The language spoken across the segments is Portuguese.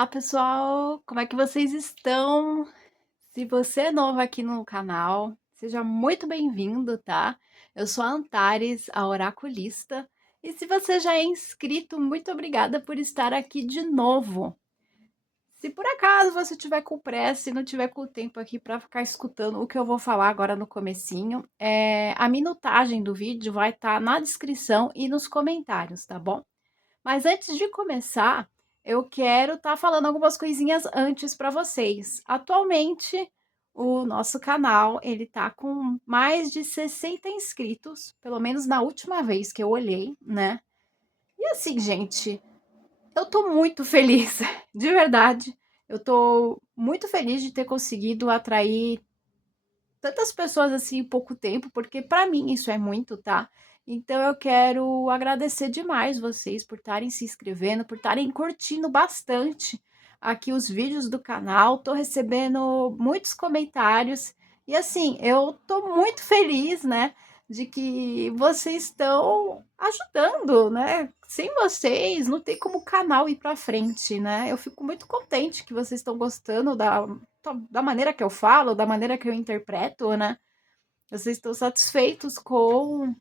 Olá, pessoal! Como é que vocês estão? Se você é novo aqui no canal, seja muito bem-vindo, tá? Eu sou a Antares, a oraculista, e se você já é inscrito, muito obrigada por estar aqui de novo. Se por acaso você tiver com pressa e não tiver com tempo aqui para ficar escutando o que eu vou falar agora no comecinho, a minutagem do vídeo vai estar na descrição e nos comentários, tá bom? Mas antes de começar, eu quero estar falando algumas coisinhas antes para vocês. Atualmente, o nosso canal, ele tá com mais de 60 inscritos, pelo menos na última vez que eu olhei, né? E assim, gente, eu tô muito feliz, de verdade. Eu tô muito feliz de ter conseguido atrair tantas pessoas assim em pouco tempo, porque para mim isso é muito, tá? Então eu quero agradecer demais vocês por estarem se inscrevendo, por estarem curtindo bastante aqui os vídeos do canal. Tô recebendo muitos comentários e assim, eu tô muito feliz, né, de que vocês estão ajudando, né? Sem vocês não tem como o canal ir para frente, né? Eu fico muito contente que vocês estão gostando da maneira que eu falo, da maneira que eu interpreto, né? Vocês estão satisfeitos com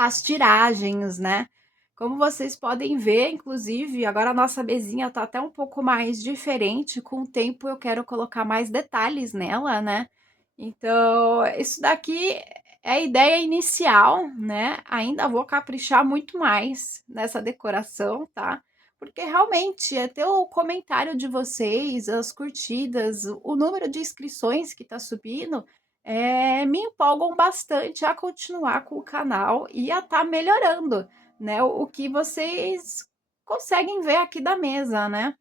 as tiragens, né? Como vocês podem ver, inclusive, agora a nossa mesinha tá até um pouco mais diferente. Com o tempo eu quero colocar mais detalhes nela, né? Então, isso daqui é a ideia inicial, né? Ainda vou caprichar muito mais nessa decoração, tá? Porque realmente é ter o comentário de vocês, as curtidas, o número de inscrições que tá subindo, me empolgam bastante a continuar com o canal e a estar melhorando, né? O que vocês conseguem ver aqui da mesa, né?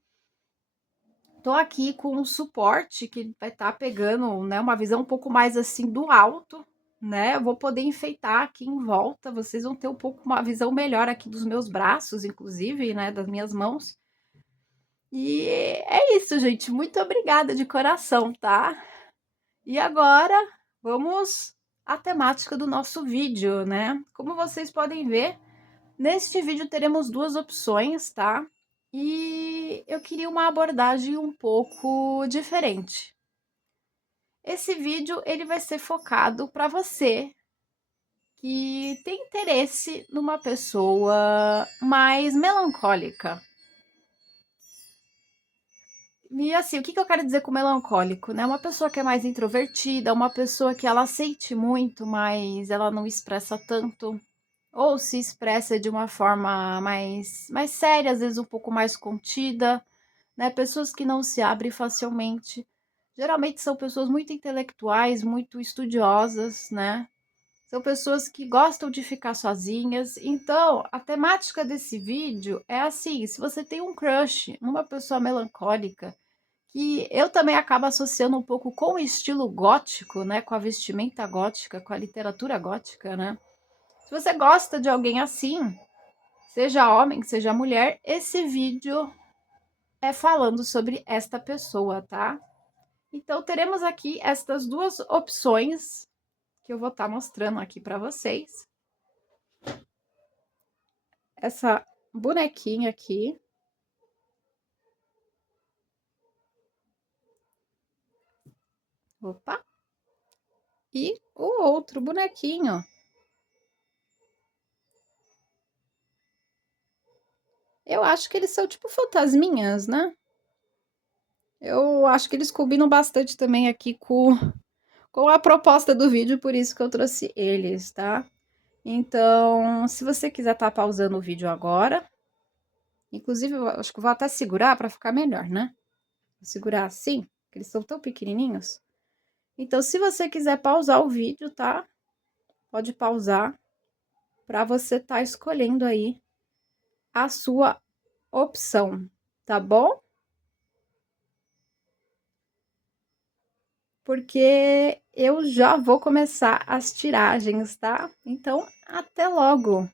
Tô aqui com um suporte que vai estar pegando, né, uma visão um pouco mais assim do alto, né? Eu vou poder enfeitar aqui em volta, vocês vão ter um pouco uma visão melhor aqui dos meus braços, inclusive, né, das minhas mãos. E é isso, gente. Muito obrigada de coração, tá? E agora vamos à temática do nosso vídeo, né? Como vocês podem ver, neste vídeo teremos duas opções, tá? E eu queria uma abordagem um pouco diferente. Esse vídeo ele vai ser focado para você que tem interesse numa pessoa mais melancólica. E assim, o que eu quero dizer com melancólico, né? Uma pessoa que é mais introvertida, uma pessoa que ela sente muito, mas ela não expressa tanto, ou se expressa de uma forma mais séria, às vezes um pouco mais contida, né? Pessoas que não se abrem facilmente. Geralmente são pessoas muito intelectuais, muito estudiosas, né? São pessoas que gostam de ficar sozinhas. Então, a temática desse vídeo é assim: se você tem um crush numa pessoa melancólica, que eu também acabo associando um pouco com o estilo gótico, né? Com a vestimenta gótica, com a literatura gótica, né? Se você gosta de alguém assim, seja homem, seja mulher, esse vídeo é falando sobre esta pessoa, tá? Então, teremos aqui estas duas opções que eu vou estar mostrando aqui para vocês. Essa bonequinha aqui. Opa! E o outro bonequinho. Eu acho que eles são tipo fantasminhas, né? Eu acho que eles combinam bastante também aqui com a proposta do vídeo, por isso que eu trouxe eles, tá? Então, se você quiser estar pausando o vídeo agora, inclusive eu acho que eu vou até segurar para ficar melhor, né? Vou segurar assim, porque eles são tão pequenininhos. Então, se você quiser pausar o vídeo, tá? Pode pausar para você estar escolhendo aí a sua opção, tá bom? Porque eu já vou começar as tiragens, tá? Então, até logo!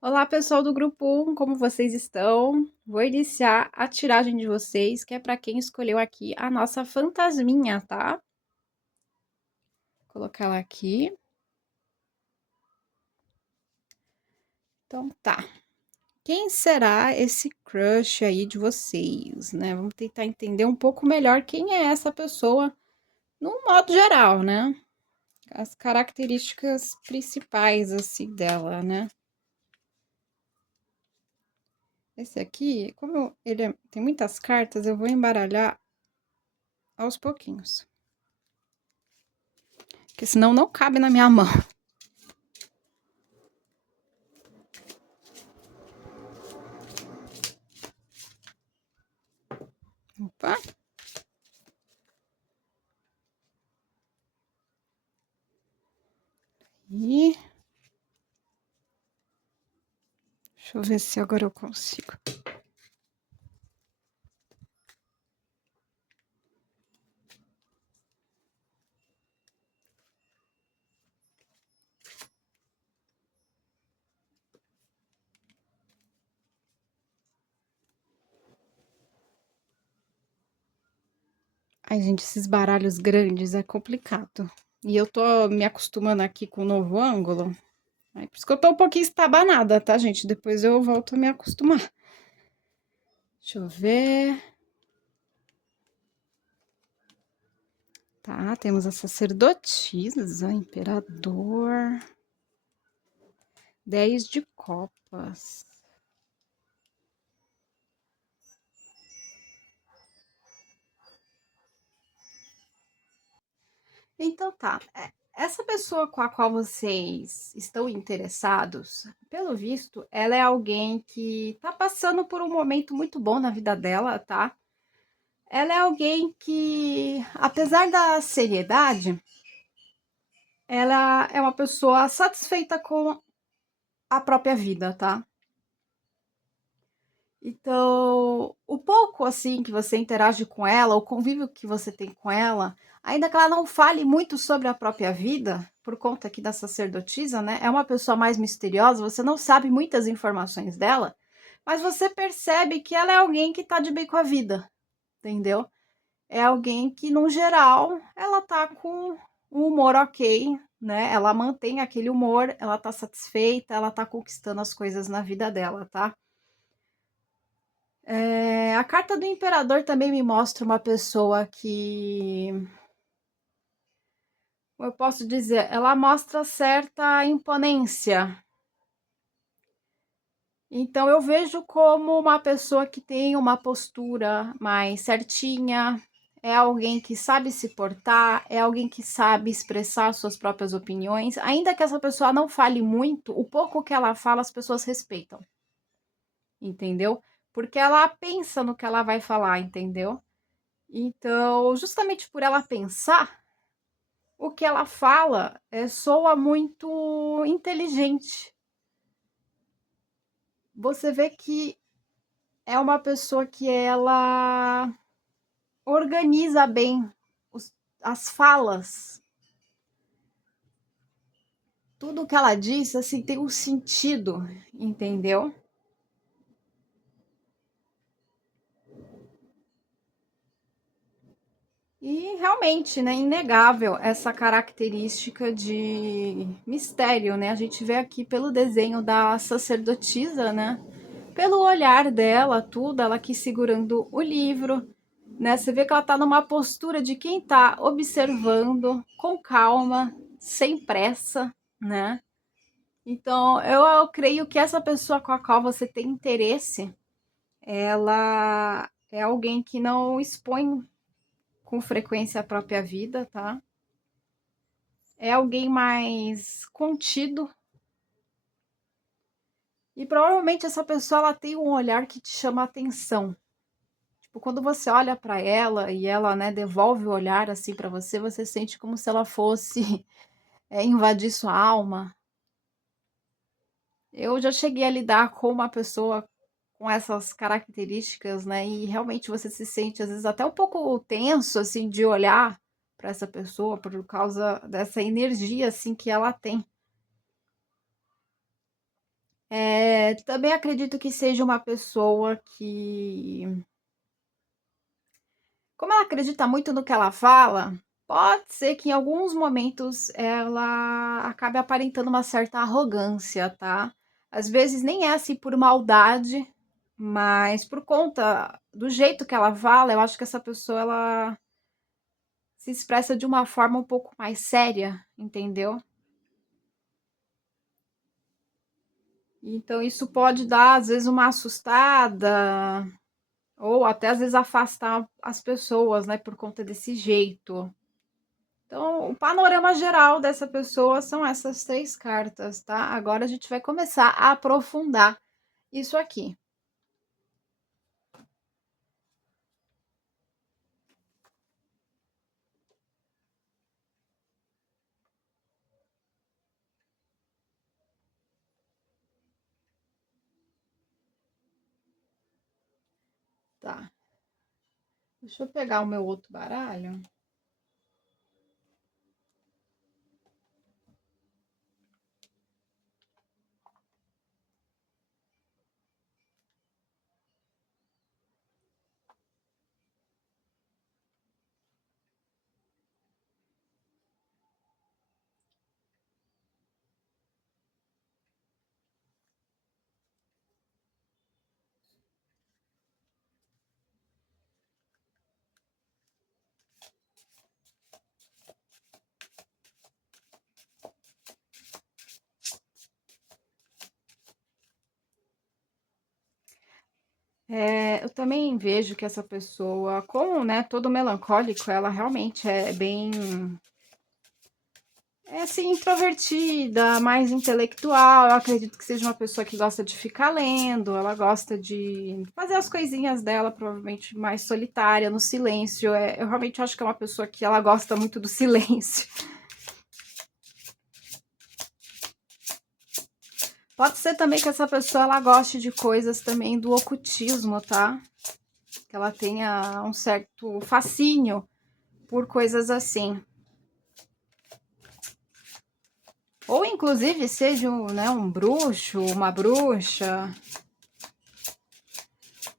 Olá, Olá, pessoal do grupo 1, como vocês estão? Vou iniciar a tiragem de vocês, que é para quem escolheu aqui a nossa fantasminha, tá? Vou colocar ela aqui. Então tá. Quem será esse crush aí de vocês, né? Vamos tentar entender um pouco melhor quem é essa pessoa no modo geral, né? As características principais, assim, dela, né? Esse aqui, como tem muitas cartas, eu vou embaralhar aos pouquinhos. Porque senão não cabe na minha mão. Opa! E deixa eu ver se agora eu consigo. Ai, gente, esses baralhos grandes é complicado. E eu tô me acostumando aqui com o novo ângulo. Aí, por isso que eu tô um pouquinho estabanada, tá, gente? Depois eu volto a me acostumar. Deixa eu ver. Tá, temos a sacerdotisa, imperador. 10 de copas. Então tá, essa pessoa com a qual vocês estão interessados, pelo visto, ela é alguém que tá passando por um momento muito bom na vida dela, tá? Ela é alguém que, apesar da seriedade, ela é uma pessoa satisfeita com a própria vida, tá? Então, o pouco assim que você interage com ela, o convívio que você tem com ela, ainda que ela não fale muito sobre a própria vida, por conta aqui da sacerdotisa, né? É uma pessoa mais misteriosa, você não sabe muitas informações dela, mas você percebe que ela é alguém que tá de bem com a vida, entendeu? É alguém que, no geral, ela tá com um humor ok, né? Ela mantém aquele humor, ela tá satisfeita, ela tá conquistando as coisas na vida dela, tá? A carta do imperador também me mostra uma pessoa que, como eu posso dizer, ela mostra certa imponência. Então eu vejo como uma pessoa que tem uma postura mais certinha, é alguém que sabe se portar, é alguém que sabe expressar suas próprias opiniões, ainda que essa pessoa não fale muito, o pouco que ela fala as pessoas respeitam, entendeu? Porque ela pensa no que ela vai falar, entendeu? Então, justamente por ela pensar, o que ela fala soa muito inteligente. Você vê que é uma pessoa que ela organiza bem as falas. Tudo que ela diz, assim, tem um sentido, entendeu? E realmente, né, inegável essa característica de mistério, né? A gente vê aqui pelo desenho da sacerdotisa, né? Pelo olhar dela, tudo, ela aqui segurando o livro, né? Você vê que ela tá numa postura de quem tá observando com calma, sem pressa, né? Então, eu creio que essa pessoa com a qual você tem interesse, ela é alguém que não expõe com frequência a própria vida, tá? É alguém mais contido. E provavelmente essa pessoa ela tem um olhar que te chama a atenção. Tipo, quando você olha para ela e ela, né, devolve o olhar assim para você, você sente como se ela fosse invadir sua alma. Eu já cheguei a lidar com uma pessoa com essas características, né? E realmente você se sente às vezes até um pouco tenso assim de olhar para essa pessoa por causa dessa energia assim que ela tem. Também acredito que seja uma pessoa que, como ela acredita muito no que ela fala, pode ser que em alguns momentos ela acabe aparentando uma certa arrogância, tá? Às vezes nem é assim por maldade, mas por conta do jeito que ela fala, eu acho que essa pessoa ela se expressa de uma forma um pouco mais séria, entendeu? Então isso pode dar às vezes uma assustada ou até às vezes afastar as pessoas, né, por conta desse jeito. Então, o panorama geral dessa pessoa são essas três cartas, tá? Agora a gente vai começar a aprofundar isso aqui, tá? Deixa eu pegar o meu outro baralho. Eu também vejo que essa pessoa, como, né, todo melancólico, ela realmente é bem assim, introvertida, mais intelectual. Eu acredito que seja uma pessoa que gosta de ficar lendo, ela gosta de fazer as coisinhas dela, provavelmente mais solitária, no silêncio. Eu realmente acho que é uma pessoa que ela gosta muito do silêncio. Pode ser também que essa pessoa ela goste de coisas também do ocultismo, tá? Que ela tenha um certo fascínio por coisas assim. Ou inclusive seja um, né, um bruxo, uma bruxa.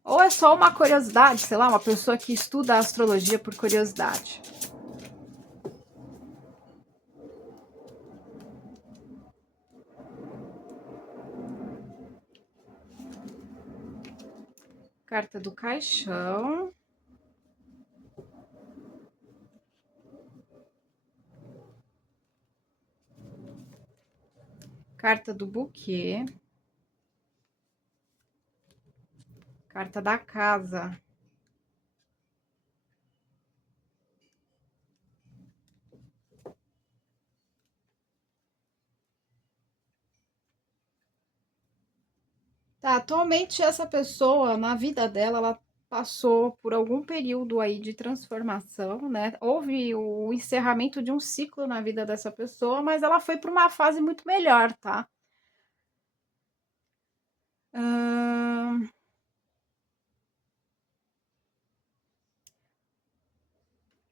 Ou é só uma curiosidade, sei lá, uma pessoa que estuda astrologia por curiosidade. Carta do caixão. Carta do buquê. Carta da casa. Tá, atualmente essa pessoa, na vida dela, ela passou por algum período aí de transformação, né? Houve o encerramento de um ciclo na vida dessa pessoa, mas ela foi para uma fase muito melhor, tá? Ahn,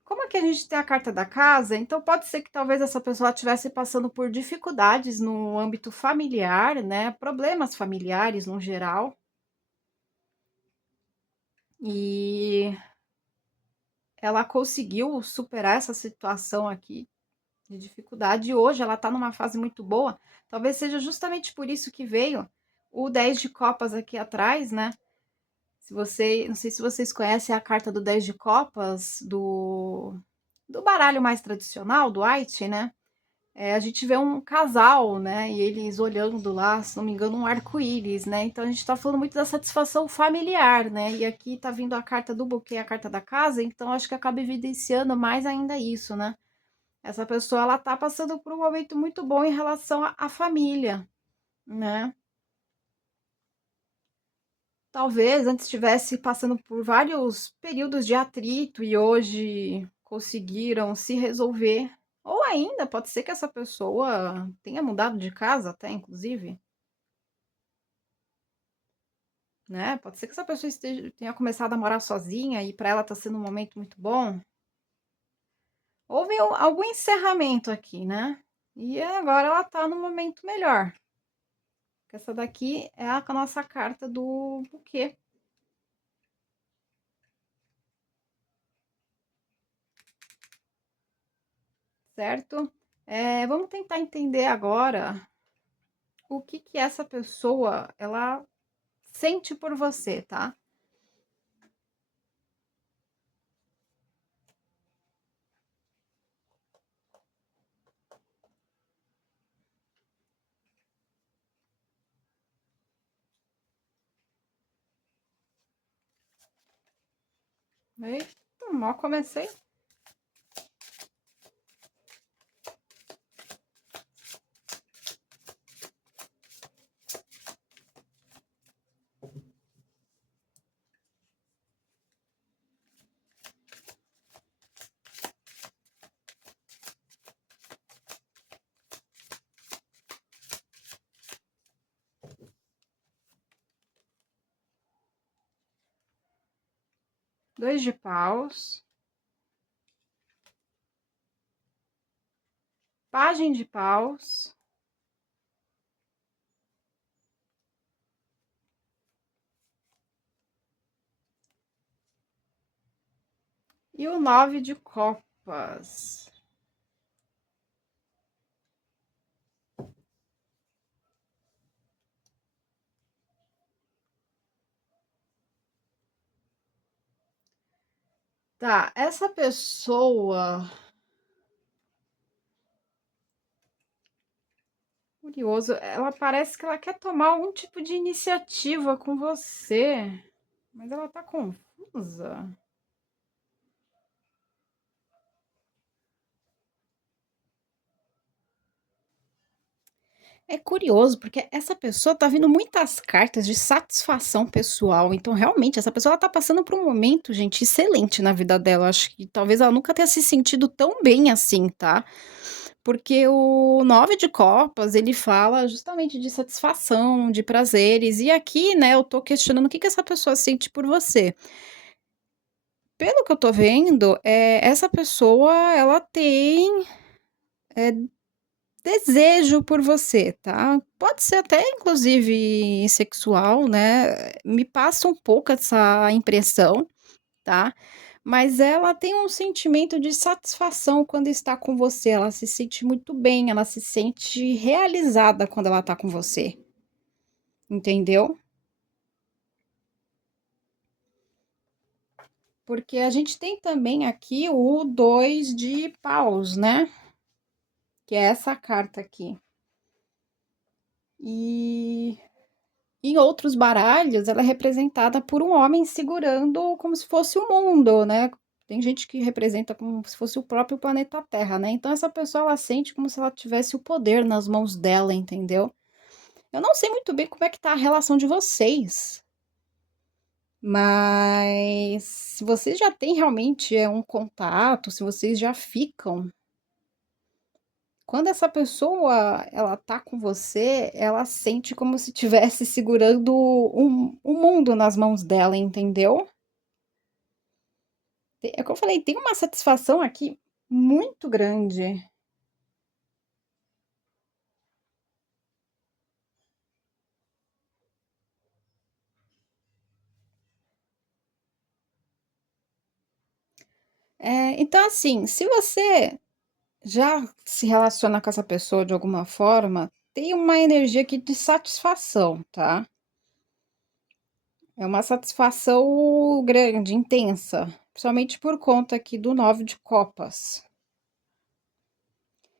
Como é que a gente tem a carta da casa, então pode ser que talvez essa pessoa estivesse passando por dificuldades no âmbito familiar, né? Problemas familiares no geral. E ela conseguiu superar essa situação aqui de dificuldade. E hoje ela tá numa fase muito boa. Talvez seja justamente por isso que veio o 10 de copas aqui atrás, né? Se você, não sei se vocês conhecem a carta do 10 de copas do baralho mais tradicional, do White, né? A gente vê um casal, né? E eles olhando lá, se não me engano, um arco-íris, né? Então a gente tá falando muito da satisfação familiar, né? E aqui tá vindo a carta do buquê, a carta da casa, então acho que acaba evidenciando mais ainda isso, né? Essa pessoa, ela tá passando por um momento muito bom em relação à família, né? Talvez antes estivesse passando por vários períodos de atrito e hoje conseguiram se resolver. Ou ainda pode ser que essa pessoa tenha mudado de casa até, inclusive, né? Pode ser que essa pessoa tenha começado a morar sozinha e para ela tá sendo um momento muito bom. Houve algum encerramento aqui, né? E agora ela tá num momento melhor. Essa daqui é a nossa carta do buquê. Certo? Vamos tentar entender agora o que essa pessoa, ela sente por você, tá? Eita, mal comecei. Dois de paus. Pajem de paus. E o 9 de copas. Tá, essa pessoa. Curioso, ela parece que ela quer tomar algum tipo de iniciativa com você, mas ela tá confusa. É curioso, porque essa pessoa tá vindo muitas cartas de satisfação pessoal. Então, realmente, essa pessoa ela tá passando por um momento, gente, excelente na vida dela. Acho que talvez ela nunca tenha se sentido tão bem assim, tá? Porque o 9 de copas, ele fala justamente de satisfação, de prazeres. E aqui, né, eu tô questionando o que essa pessoa sente por você. Pelo que eu tô vendo, essa pessoa, ela tem desejo por você, tá? Pode ser até inclusive sexual, né? Me passa um pouco essa impressão, tá? Mas ela tem um sentimento de satisfação quando está com você. Ela se sente muito bem, ela se sente realizada quando ela tá com você. Entendeu? Porque a gente tem também aqui o 2 de paus, né? Que é essa carta aqui. E em outros baralhos, ela é representada por um homem segurando como se fosse o mundo, né? Tem gente que representa como se fosse o próprio planeta Terra, né? Então essa pessoa ela sente como se ela tivesse o poder nas mãos dela, entendeu? Eu não sei muito bem como é que tá a relação de vocês, mas se vocês já têm realmente um contato, se vocês já ficam, quando essa pessoa ela tá com você, ela sente como se tivesse segurando um mundo nas mãos dela, entendeu? É o que eu falei, tem uma satisfação aqui muito grande. Então, assim, se você já se relaciona com essa pessoa de alguma forma, tem uma energia aqui de satisfação, tá? É uma satisfação grande, intensa, principalmente por conta aqui do 9 de copas.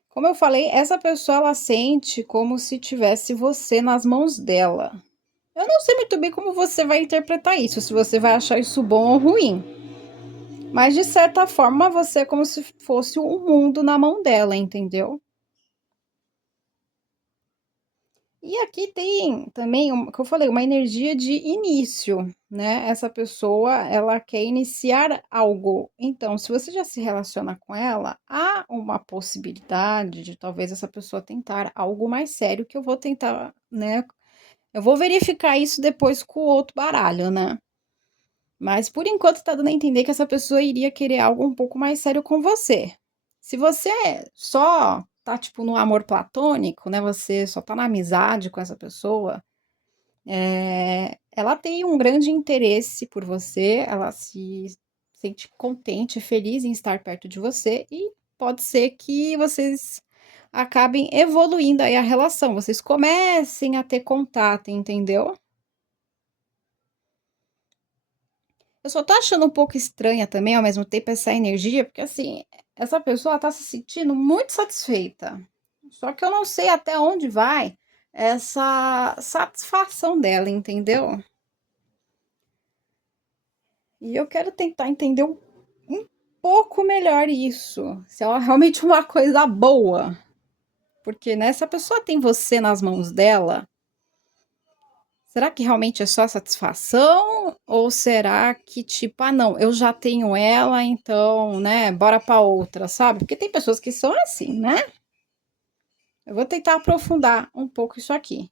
Como eu falei, essa pessoa ela sente como se tivesse você nas mãos dela. Eu não sei muito bem como você vai interpretar isso, se você vai achar isso bom ou ruim. Mas de certa forma você é como se fosse um mundo na mão dela, entendeu? E aqui tem também, que eu falei, uma energia de início, né? Essa pessoa, ela quer iniciar algo. Então, se você já se relaciona com ela, há uma possibilidade de talvez essa pessoa tentar algo mais sério, que eu vou tentar, né? Eu vou verificar isso depois com o outro baralho, né? Mas por enquanto tá dando a entender que essa pessoa iria querer algo um pouco mais sério com você. Se você só tá tipo no amor platônico, né? Você só tá na amizade com essa pessoa, Ela tem um grande interesse por você, ela se sente contente, feliz em estar perto de você e pode ser que vocês acabem evoluindo aí a relação, vocês comecem a ter contato, entendeu? Eu só tô achando um pouco estranha também, ao mesmo tempo, essa energia, porque assim, essa pessoa tá se sentindo muito satisfeita. Só que eu não sei até onde vai essa satisfação dela, entendeu? E eu quero tentar entender um pouco melhor isso. Se é realmente uma coisa boa. Porque, né, se a pessoa tem você nas mãos dela, será que realmente é só satisfação? Ou será que, tipo, ah, não, eu já tenho ela, então, né, bora pra outra, sabe? Porque tem pessoas que são assim, né? Eu vou tentar aprofundar um pouco isso aqui.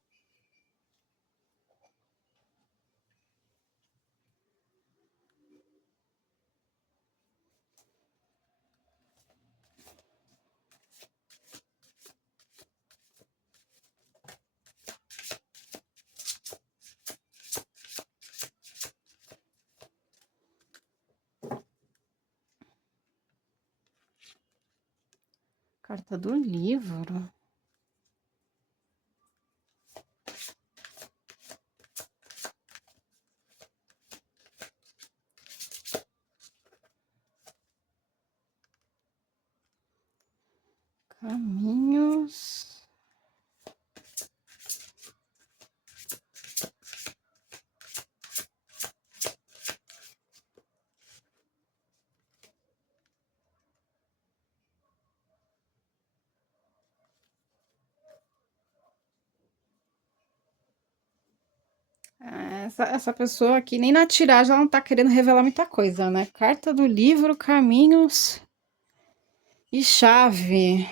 Carta do livro. Caminhos. Essa pessoa aqui, nem na tiragem, ela não tá querendo revelar muita coisa, né? Carta do livro, caminhos e chave.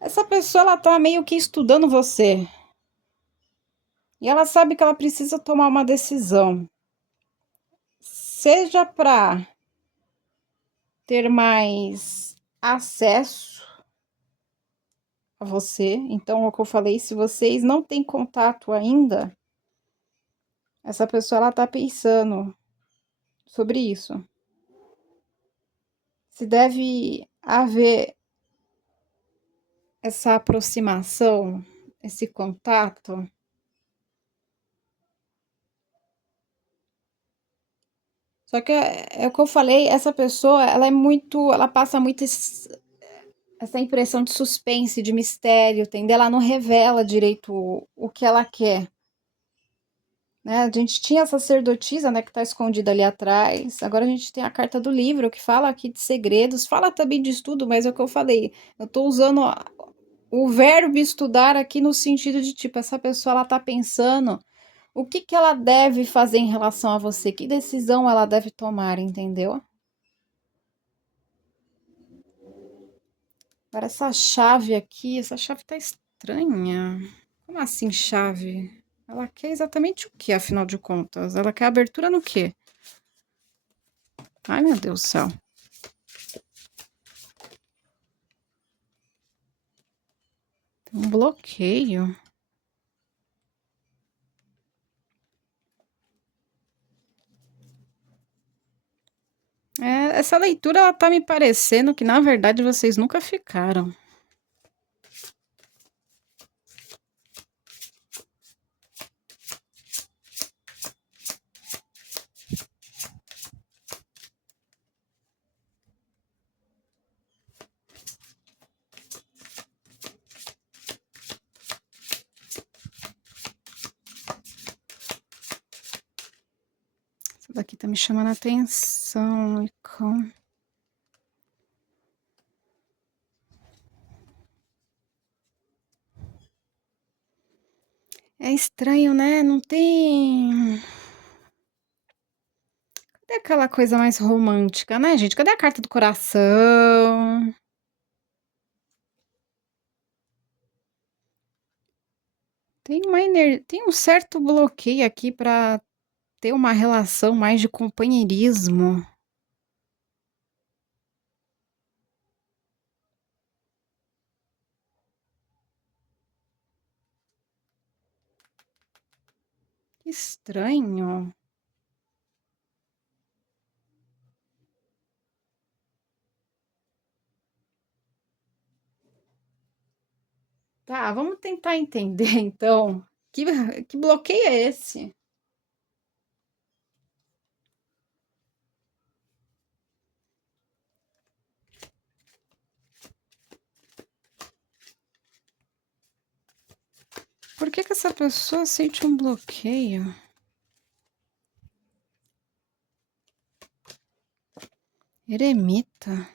Essa pessoa, ela tá meio que estudando você. E ela sabe que ela precisa tomar uma decisão. Seja para ter mais acesso a você. Então, é o que eu falei, se vocês não têm contato ainda, essa pessoa, ela tá pensando sobre isso. Se deve haver essa aproximação, esse contato. Só que é o que eu falei, essa pessoa, ela é muito, ela passa muito essa impressão de suspense, de mistério, entendeu? Ela não revela direito o que ela quer, né? A gente tinha a sacerdotisa, né, que tá escondida ali atrás. Agora a gente tem a carta do livro, que fala aqui de segredos, fala também de estudo, mas é o que eu falei. Eu tô usando o verbo estudar aqui no sentido de, tipo, essa pessoa, ela tá pensando o que que ela deve fazer em relação a você, que decisão ela deve tomar, entendeu? Agora essa chave aqui, essa chave tá estranha. Como assim chave? Ela quer exatamente o que, afinal de contas? Ela quer abertura no quê? Ai, meu Deus do céu. Tem um bloqueio. Essa leitura, ela tá me parecendo que, na verdade, vocês nunca ficaram. Essa daqui tá me chamando a atenção. É estranho, né? Não tem. Cadê aquela coisa mais romântica, né, gente? Cadê a carta do coração? Tem um certo bloqueio aqui para ter uma relação mais de companheirismo. Que estranho. Tá, vamos tentar entender então. Que bloqueio é esse? Por que que essa pessoa sente um bloqueio? Eremita.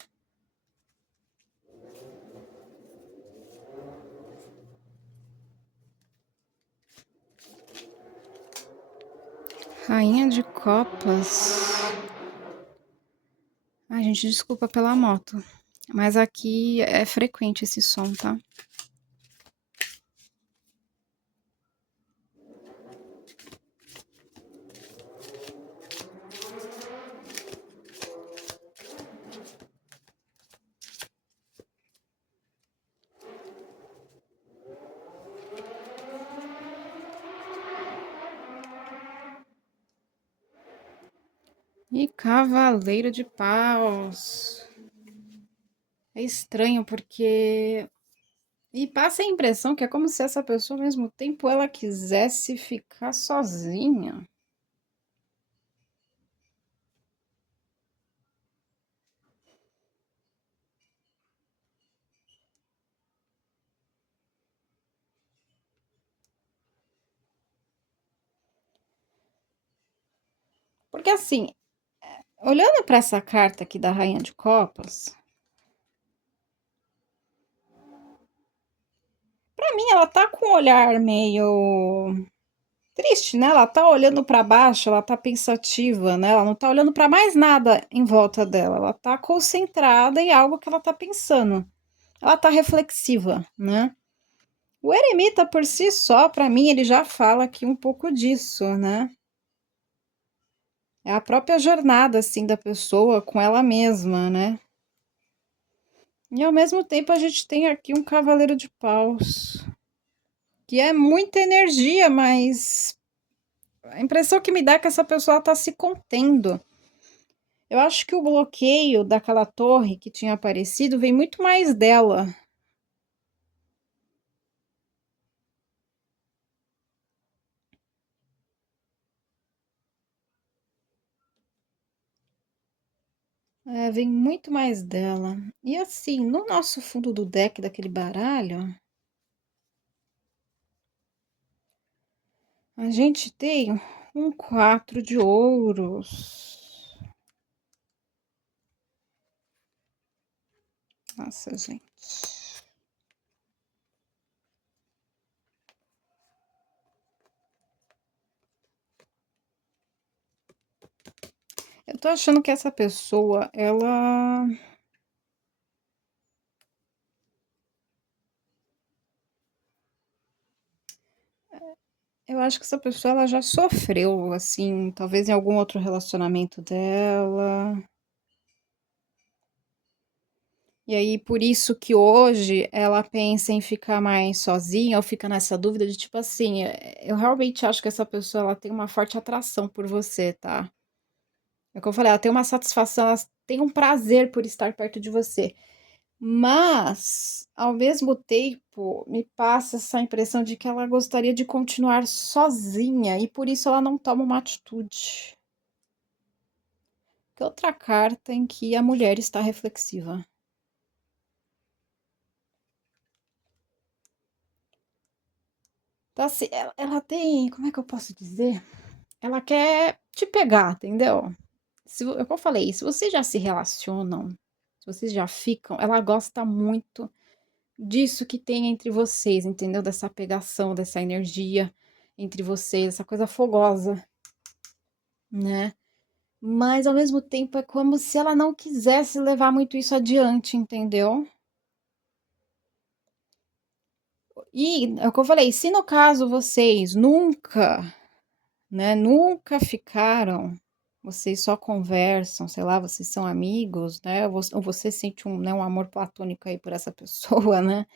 Rainha de copas. Ai, gente, desculpa pela moto. Mas aqui é frequente esse som, tá? E Cavaleiro de Paus. É estranho porque. E passa a impressão que é como se essa pessoa, ao mesmo tempo, ela quisesse ficar sozinha. Porque assim, olhando para essa carta aqui da Rainha de Copas, pra mim ela tá com um olhar meio triste, né? Ela tá olhando para baixo, ela tá pensativa, né? Ela não tá olhando para mais nada em volta dela. Ela tá concentrada em algo que ela tá pensando. Ela tá reflexiva, né? O eremita por si só, para mim, ele já fala aqui um pouco disso, né? É a própria jornada assim da pessoa com ela mesma, né? E ao mesmo tempo a gente tem aqui um cavaleiro de paus, que é muita energia, mas a impressão que me dá é que essa pessoa está se contendo. Eu acho que o bloqueio daquela torre que tinha aparecido vem muito mais dela. É, vem muito mais dela. E assim, no nosso fundo do deck daquele baralho, a gente tem um 4 de ouros. Nossa, gente. Eu tô achando que essa pessoa, ela. Eu acho que essa pessoa ela já sofreu, assim, talvez em algum outro relacionamento dela. E aí, por isso que hoje ela pensa em ficar mais sozinha ou fica nessa dúvida de tipo assim, eu realmente acho que essa pessoa ela tem uma forte atração por você, tá? É o que eu falei, ela tem uma satisfação, ela tem um prazer por estar perto de você. Mas, ao mesmo tempo, me passa essa impressão de que ela gostaria de continuar sozinha e por isso ela não toma uma atitude. Que outra carta em que a mulher está reflexiva? Então, assim, ela tem, como é que eu posso dizer? Ela quer te pegar, entendeu? É o que eu falei, se vocês já se relacionam, se vocês já ficam, ela gosta muito disso que tem entre vocês, entendeu? Dessa pegação, dessa energia entre vocês, essa coisa fogosa, né? Mas ao mesmo tempo é como se ela não quisesse levar muito isso adiante, entendeu? E é o que eu falei, se no caso vocês nunca, né, nunca ficaram, vocês só conversam, sei lá, vocês são amigos, né? Ou você sente um, né, um amor platônico aí por essa pessoa, né?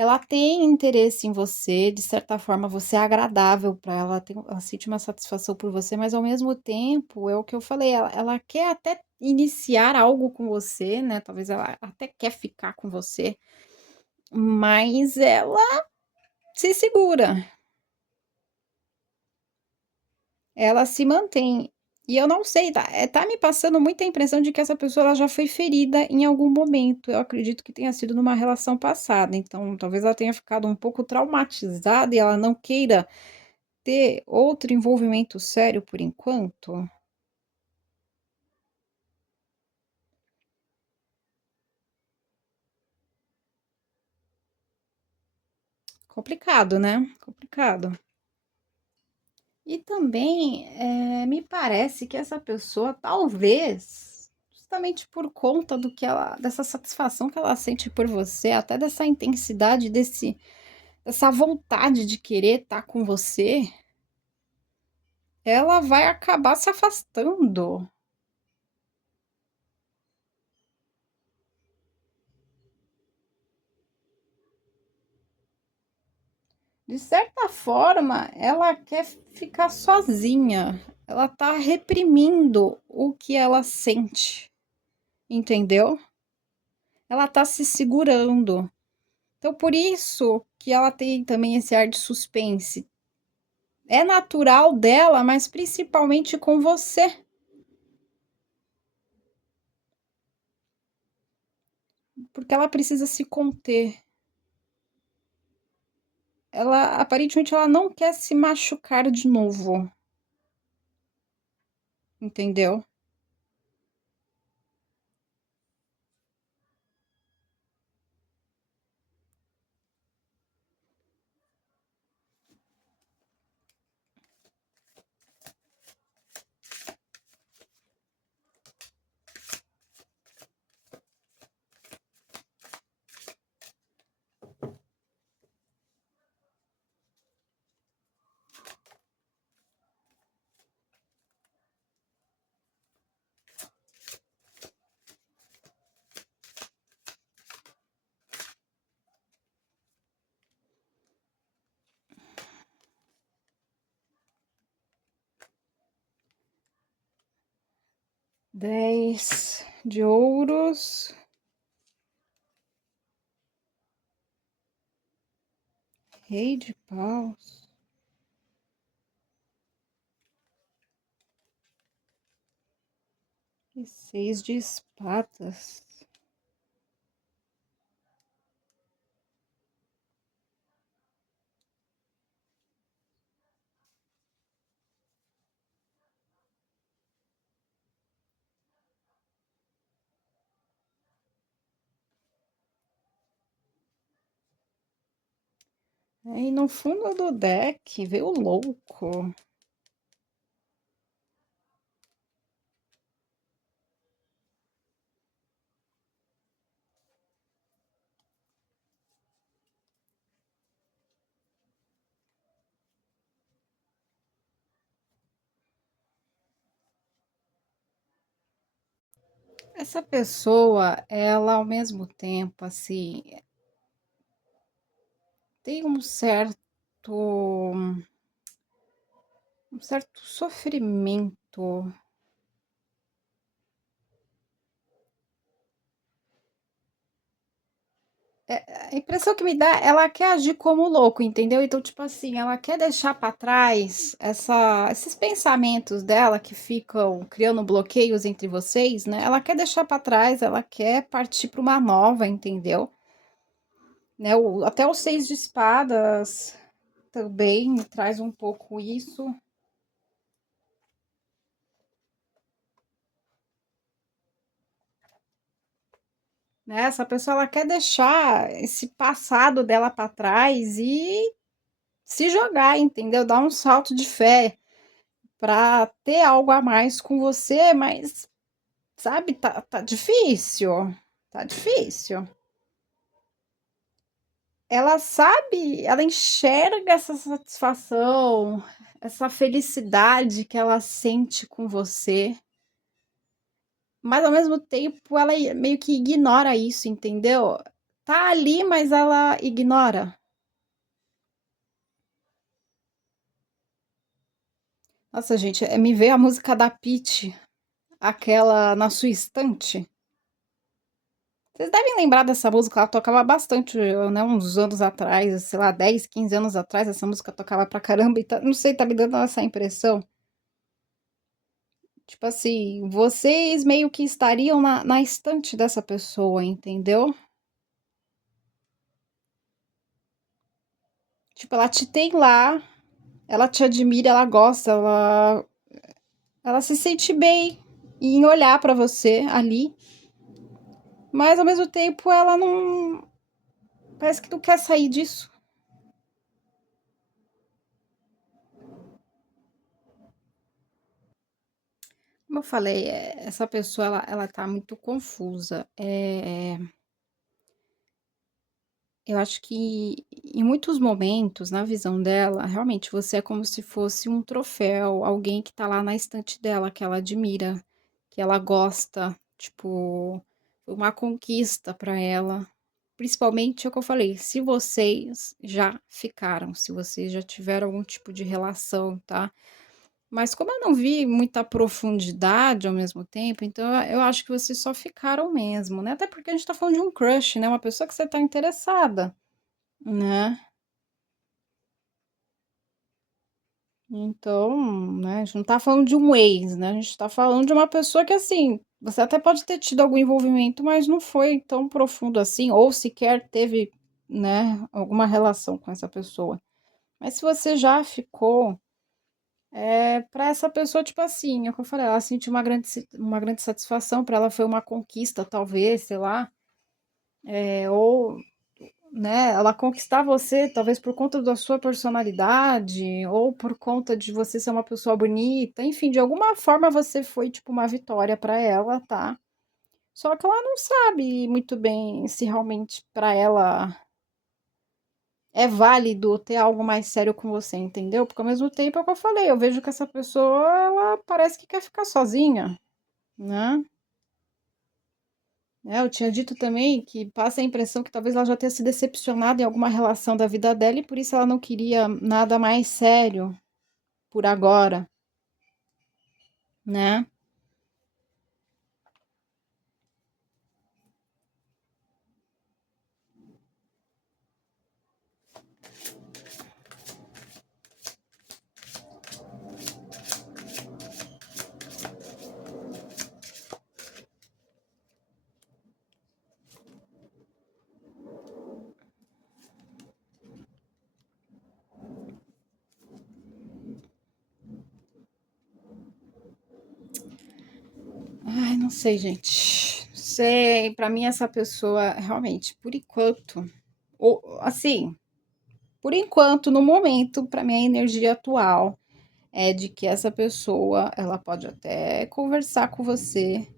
ela tem interesse em você, de certa forma você é agradável para ela, ela sente uma satisfação por você, mas ao mesmo tempo, é o que eu falei, ela quer até iniciar algo com você, né? Talvez ela até quer ficar com você, mas ela se segura, ela se mantém. E eu não sei, tá me passando muita impressão de que essa pessoa ela já foi ferida em algum momento. Eu acredito que tenha sido numa relação passada. Então, talvez ela tenha ficado um pouco traumatizada e ela não queira ter outro envolvimento sério por enquanto. Complicado, né? Complicado. E também me parece que essa pessoa, talvez, justamente por conta do que ela, dessa satisfação que ela sente por você, até dessa intensidade, dessa vontade de querer estar com você, ela vai acabar se afastando. De certa forma, ela quer ficar sozinha. Ela tá reprimindo o que ela sente, entendeu? Ela tá se segurando. Então, por isso que ela tem também esse ar de suspense. É natural dela, mas principalmente com você, porque ela precisa se conter. Ela aparentemente ela não quer se machucar de novo, entendeu? 10 de ouros, rei de paus e 6 de espadas. Aí no fundo do deck veio o louco. Essa pessoa, ela ao mesmo tempo, assim, tem um certo sofrimento. A impressão que me dá, ela quer agir como louco, entendeu? Então, tipo assim, ela quer deixar para trás esses pensamentos dela que ficam criando bloqueios entre vocês, né? Ela quer deixar para trás, ela quer partir para uma nova, entendeu? Né? Até o 6 de espadas também traz um pouco isso, né? Essa pessoa ela quer deixar esse passado dela para trás e se jogar, entendeu? Dar um salto de fé para ter algo a mais com você, mas sabe, tá difícil. Tá difícil. Ela sabe, ela enxerga essa satisfação, essa felicidade que ela sente com você, mas ao mesmo tempo ela meio que ignora isso, entendeu? tá ali, mas ela ignora. Nossa, gente, me veio a música da Pitty, aquela Na Sua Estante. Vocês devem lembrar dessa música, ela tocava bastante, né, uns anos atrás, sei lá, 10, 15 anos atrás, essa música tocava pra caramba, e não sei, tá me dando essa impressão. Tipo assim, vocês meio que estariam na estante dessa pessoa, entendeu? Tipo, ela te tem lá, ela te admira, ela gosta, ela se sente bem em olhar pra você ali, mas ao mesmo tempo ela não, parece que não quer sair disso. Como eu falei, essa pessoa ela tá muito confusa. Eu acho que em muitos momentos, na visão dela, realmente você é como se fosse um troféu, alguém que tá lá na estante dela, que ela admira, que ela gosta, tipo, uma conquista pra ela. Principalmente é o que eu falei, se vocês já ficaram, se vocês já tiveram algum tipo de relação, tá? Mas como eu não vi muita profundidade ao mesmo tempo, então eu acho que vocês só ficaram mesmo, né? Até porque a gente tá falando de um crush, né? Uma pessoa que você tá interessada, né? Então, né, a gente não tá falando de um ex, né? A gente tá falando de uma pessoa que, assim, você até pode ter tido algum envolvimento, mas não foi tão profundo assim, ou sequer teve, né, alguma relação com essa pessoa. Mas se você já ficou, para essa pessoa, tipo assim, é o que eu falei, ela sentiu uma grande satisfação, para ela foi uma conquista, talvez, sei lá, ou né, ela conquistar você, talvez por conta da sua personalidade, ou por conta de você ser uma pessoa bonita, enfim, de alguma forma você foi tipo uma vitória para ela, tá? Só que ela não sabe muito bem se realmente para ela é válido ter algo mais sério com você, entendeu? Porque ao mesmo tempo é o que eu falei, eu vejo que essa pessoa, ela parece que quer ficar sozinha, né? Eu tinha dito também que passa a impressão que talvez ela já tenha se decepcionado em alguma relação da vida dela e por isso ela não queria nada mais sério por agora, né? Ai, não sei, gente. Não sei, pra mim essa pessoa realmente, por enquanto, ou assim, por enquanto, no momento, pra mim a energia atual é de que essa pessoa, ela pode até conversar com você,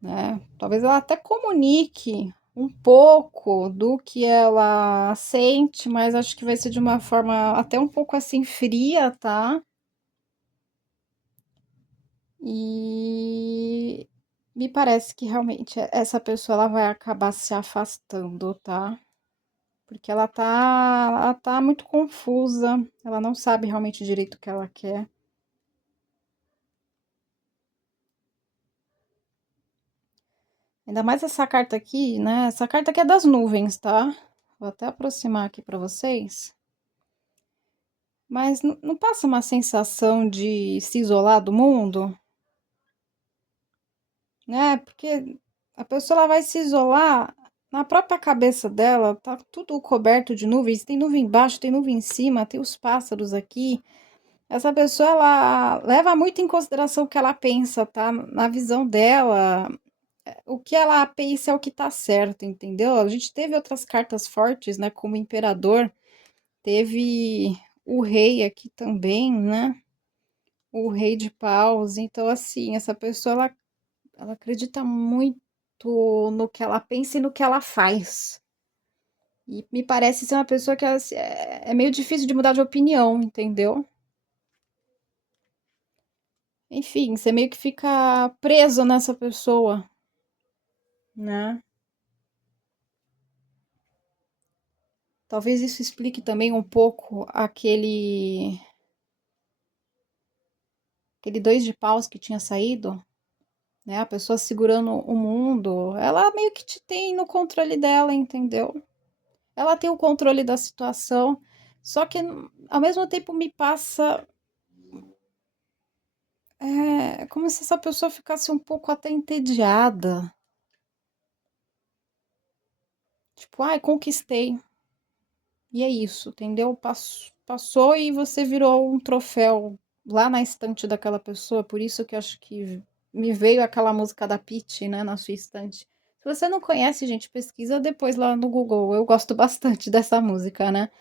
né? Talvez ela até comunique um pouco do que ela sente, mas acho que vai ser de uma forma até um pouco assim fria, tá? E me parece que realmente essa pessoa ela vai acabar se afastando, tá? Porque ela tá muito confusa, ela não sabe realmente direito o que ela quer. Ainda mais essa carta aqui, né? Essa carta aqui é das nuvens, tá? Vou até aproximar aqui para vocês. Mas não passa uma sensação de se isolar do mundo, né? Porque a pessoa ela vai se isolar na própria cabeça dela, tá tudo coberto de nuvens, tem nuvem embaixo, tem nuvem em cima, tem os pássaros aqui. Essa pessoa ela leva muito em consideração o que ela pensa, tá? Na visão dela, o que ela pensa é o que tá certo, entendeu? A gente teve outras cartas fortes, né? Como o imperador, teve o rei aqui também, né? O rei de paus. Então, assim, essa pessoa, ela acredita muito no que ela pensa e no que ela faz. E me parece ser uma pessoa que assim, é meio difícil de mudar de opinião, entendeu? Enfim, você meio que fica preso nessa pessoa, né? Talvez isso explique também um pouco aquele dois de paus que tinha saído, né? A pessoa segurando o mundo, ela meio que te tem no controle dela, entendeu? Ela tem o controle da situação, só que ao mesmo tempo me passa como se essa pessoa ficasse um pouco até entediada. Tipo, ai, conquistei. E é isso, entendeu? Passou e você virou um troféu lá na estante daquela pessoa. Por isso que eu acho que me veio aquela música da Pitty, né, na sua estante. Se você não conhece, gente, pesquisa depois lá no Google. Eu gosto bastante dessa música, né?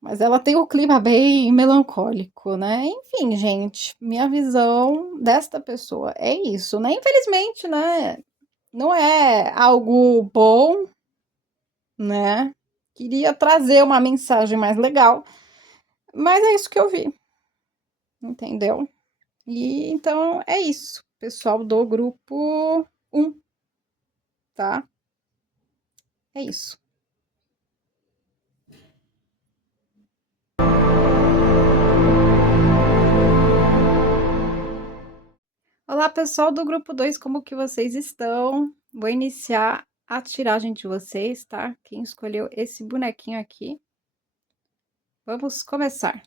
Mas ela tem o clima bem melancólico, né? Enfim, gente, minha visão desta pessoa é isso, né? Infelizmente, né? Não é algo bom, né? Queria trazer uma mensagem mais legal, mas é isso que eu vi, entendeu? E então é isso, pessoal do grupo 1, tá? É isso. Olá, pessoal do grupo 2, como que vocês estão? Vou iniciar a tiragem de vocês, tá? Quem escolheu esse bonequinho aqui? Vamos começar.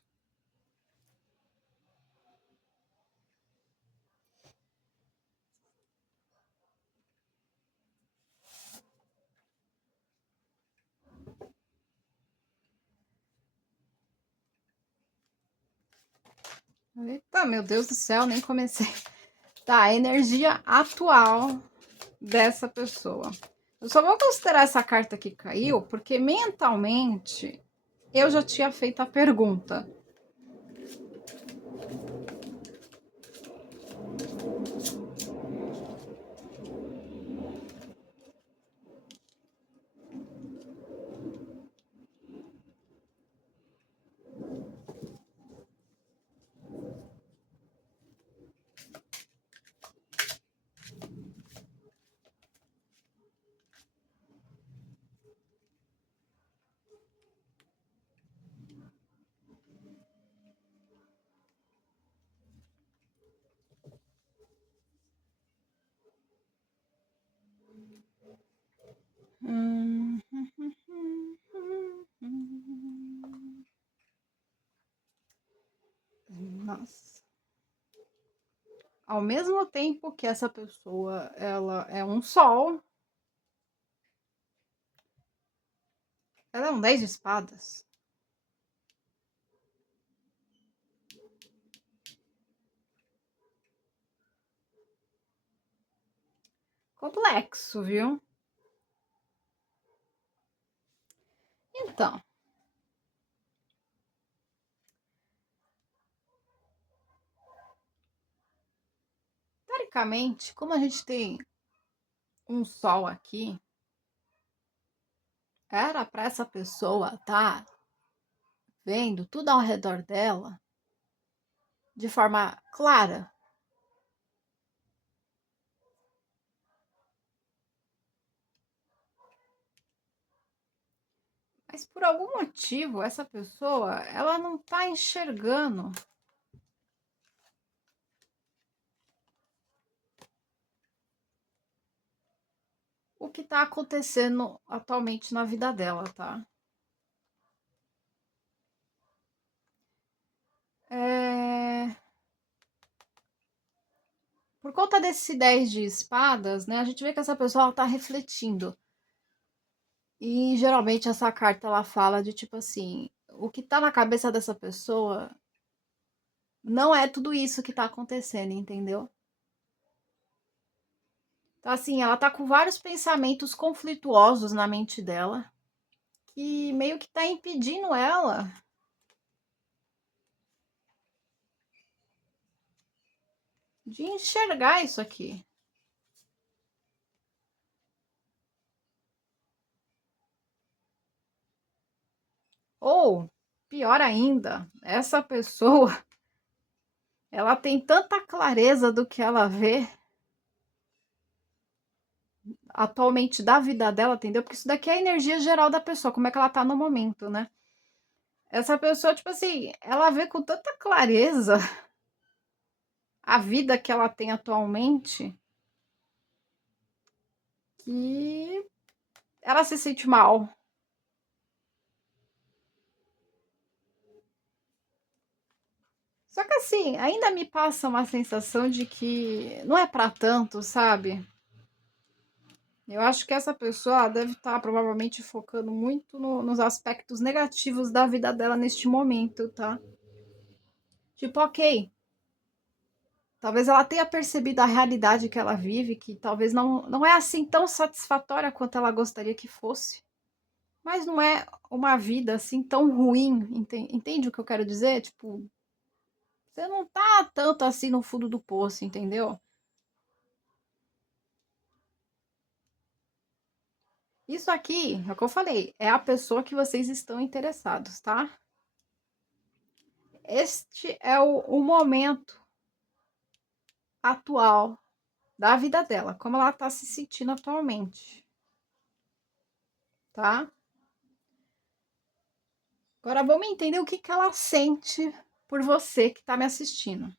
Eita, meu Deus do céu, nem comecei. Tá, a energia atual dessa pessoa. Eu só vou considerar essa carta que caiu, porque mentalmente eu já tinha feito a pergunta. Nossa. Ao mesmo tempo que essa pessoa, ela é um sol, ela é um 10 de espadas. Complexo, viu? Então, teoricamente, como a gente tem um sol aqui, era para essa pessoa tá vendo tudo ao redor dela de forma clara. Mas por algum motivo, essa pessoa, ela não tá enxergando o que tá acontecendo atualmente na vida dela, tá? Por conta desse 10 de espadas, né, a gente vê que essa pessoa ela tá refletindo. E geralmente essa carta ela fala de tipo assim, o que tá na cabeça dessa pessoa não é tudo isso que tá acontecendo, entendeu? Então assim, ela tá com vários pensamentos conflituosos na mente dela, que meio que tá impedindo ela de enxergar isso aqui. Ou, pior ainda, essa pessoa, ela tem tanta clareza do que ela vê atualmente da vida dela, entendeu? Porque isso daqui é a energia geral da pessoa, como é que ela tá no momento, né? Essa pessoa, tipo assim, ela vê com tanta clareza a vida que ela tem atualmente que ela se sente mal. Só que assim, ainda me passa uma sensação de que não é pra tanto, sabe? Eu acho que essa pessoa deve estar provavelmente focando muito nos aspectos negativos da vida dela neste momento, tá? Tipo, ok, talvez ela tenha percebido a realidade que ela vive, que talvez não é assim tão satisfatória quanto ela gostaria que fosse. Mas não é uma vida assim tão ruim, entende o que eu quero dizer? Tipo, você não tá tanto assim no fundo do poço, entendeu? Isso aqui, é o que eu falei, é a pessoa que vocês estão interessados, tá? Este é o momento atual da vida dela, como ela tá se sentindo atualmente, tá? Agora vamos entender o que que ela sente por você que tá me assistindo.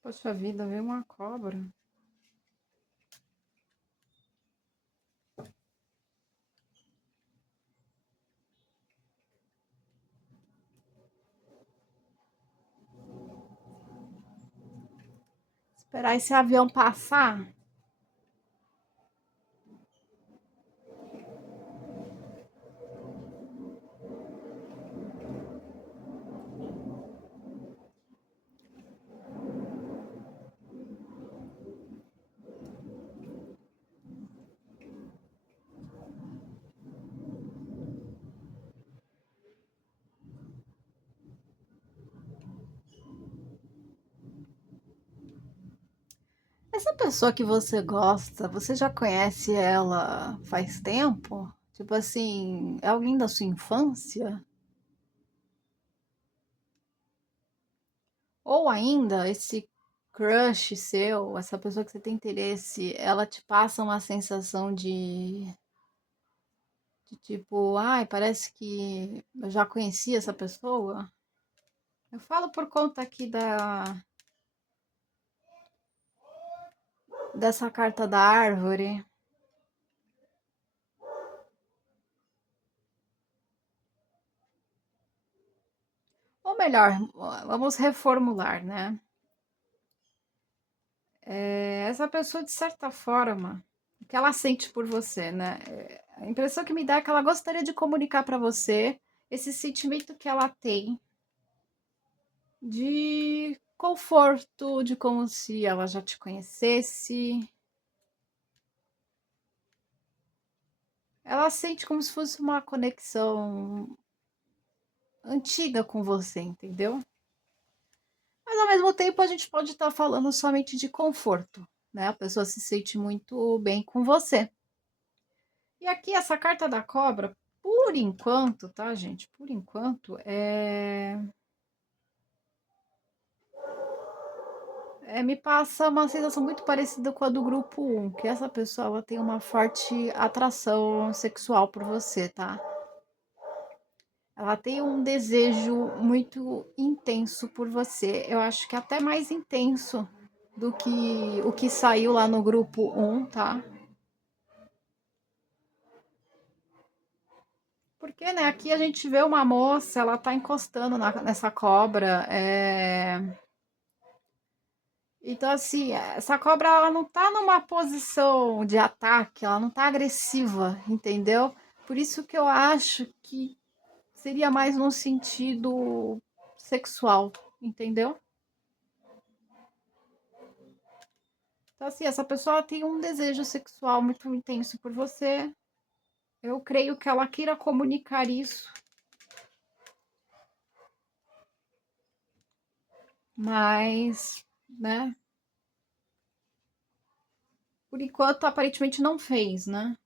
Poxa vida, veio uma cobra. Esperar esse avião passar. Essa pessoa que você gosta, você já conhece ela faz tempo? Tipo assim, é alguém da sua infância? Ou ainda, esse crush seu, essa pessoa que você tem interesse, ela te passa uma sensação de tipo, ai, parece que eu já conheci essa pessoa? Eu falo por conta aqui dessa carta da árvore. Ou melhor, vamos reformular, né? Essa pessoa, de certa forma, o que ela sente por você, né? A impressão que me dá é que ela gostaria de comunicar para você esse sentimento que ela tem de conforto, de como se ela já te conhecesse. Ela sente como se fosse uma conexão antiga com você, entendeu? Mas ao mesmo tempo a gente pode estar falando somente de conforto, né? A pessoa se sente muito bem com você. E aqui essa carta da cobra, por enquanto, tá, gente? Por enquanto, me passa uma sensação muito parecida com a do grupo um, que essa pessoa ela tem uma forte atração sexual por você, tá? Ela tem um desejo muito intenso por você. Eu acho que até mais intenso do que o que saiu lá no grupo um, tá? Porque, né, aqui a gente vê uma moça, ela tá encostando nessa cobra. Então, assim, essa cobra ela não tá numa posição de ataque, ela não tá agressiva, entendeu? Por isso que eu acho que seria mais num sentido sexual, entendeu? Então, assim, essa pessoa tem um desejo sexual muito intenso por você. Eu creio que ela queira comunicar isso, mas, né, por enquanto aparentemente não fez, né?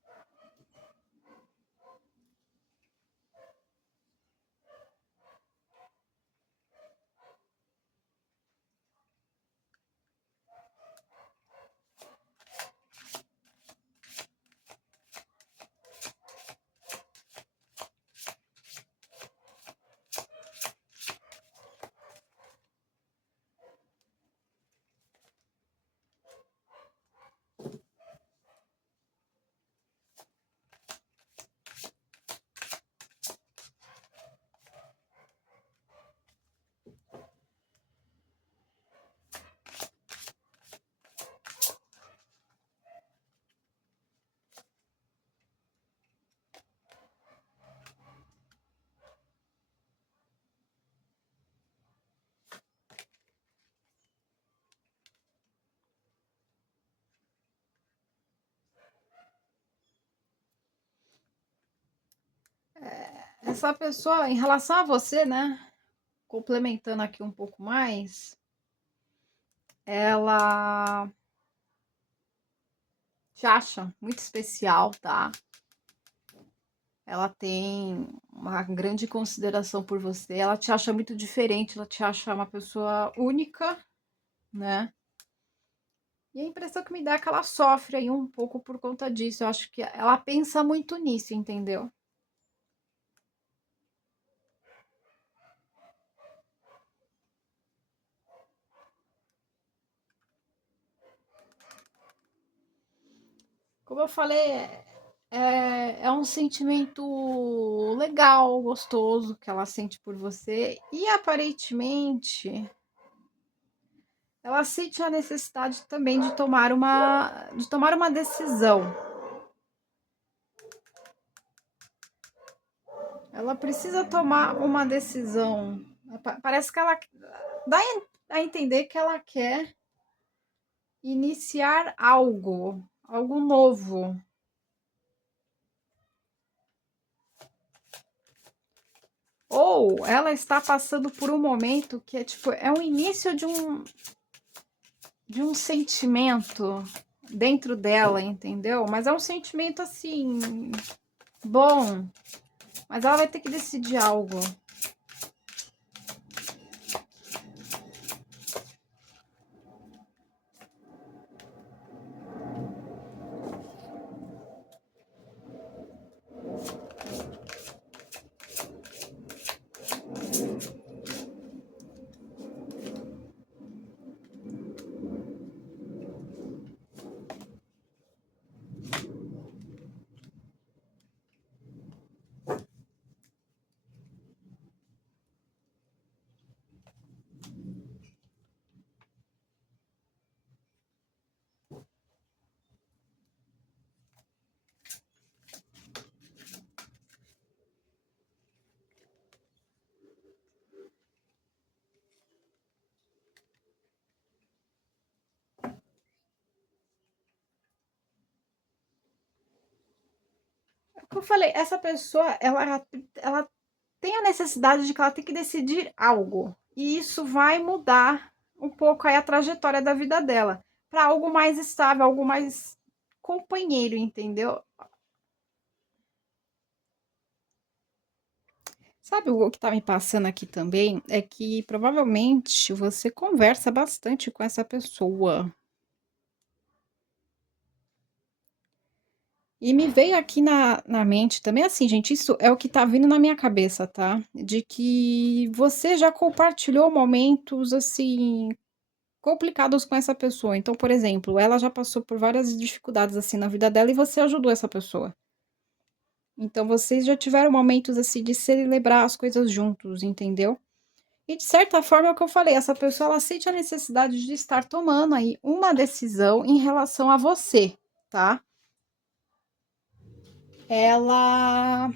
Essa pessoa, em relação a você, né, complementando aqui um pouco mais, ela te acha muito especial, tá? Ela tem uma grande consideração por você, ela te acha muito diferente, ela te acha uma pessoa única, né? E a impressão que me dá é que ela sofre aí um pouco por conta disso. Eu acho que ela pensa muito nisso, entendeu? Como eu falei, é um sentimento legal, gostoso que ela sente por você. E aparentemente ela sente a necessidade também de tomar uma decisão. Ela precisa tomar uma decisão. Parece que ela dá a entender que ela quer iniciar algo, algo novo. Ou ela está passando por um momento que é tipo, é um início de um sentimento dentro dela, entendeu? Mas é um sentimento assim, bom, mas ela vai ter que decidir algo. Como eu falei, essa pessoa, ela tem a necessidade de que ela tem que decidir algo. E isso vai mudar um pouco aí a trajetória da vida dela para algo mais estável, algo mais companheiro, entendeu? Sabe o que tá me passando aqui também? É que provavelmente você conversa bastante com essa pessoa. E me veio aqui na mente também, assim, gente, isso é o que tá vindo na minha cabeça, tá? De que você já compartilhou momentos, assim, complicados com essa pessoa. Então, por exemplo, ela já passou por várias dificuldades, assim, na vida dela e você ajudou essa pessoa. Então, vocês já tiveram momentos, assim, de celebrar as coisas juntos, entendeu? E de certa forma é o que eu falei, essa pessoa ela sente a necessidade de estar tomando aí uma decisão em relação a você, tá? Ela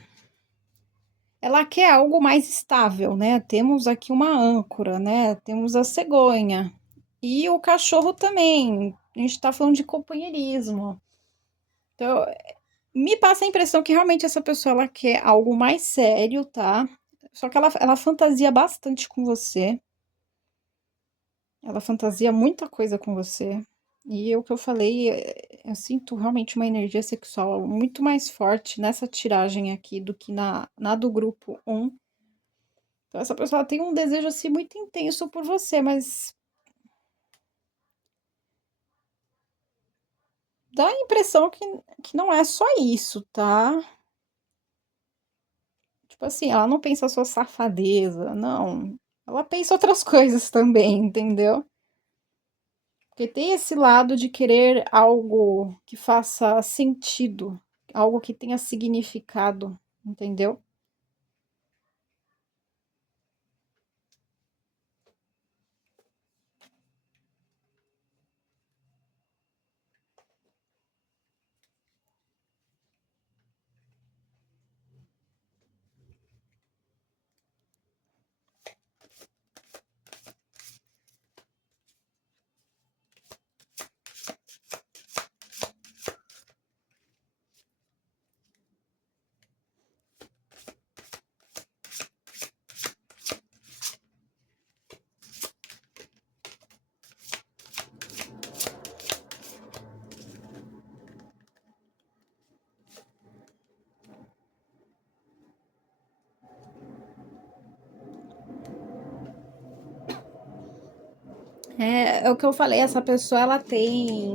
ela quer algo mais estável, né? Temos aqui uma âncora, né? Temos a cegonha e o cachorro também. A gente tá falando de companheirismo. Então, me passa a impressão que realmente essa pessoa ela quer algo mais sério, tá? Só que ela fantasia bastante com você. Ela fantasia muita coisa com você. E é o que eu falei, eu sinto realmente uma energia sexual muito mais forte nessa tiragem aqui do que na do grupo um. Então, essa pessoa tem um desejo assim muito intenso por você, mas dá a impressão que não é só isso, tá? Tipo assim, ela não pensa só safadeza, não. Ela pensa outras coisas também, entendeu? Porque tem esse lado de querer algo que faça sentido, algo que tenha significado, entendeu? É o que eu falei, essa pessoa ela tem.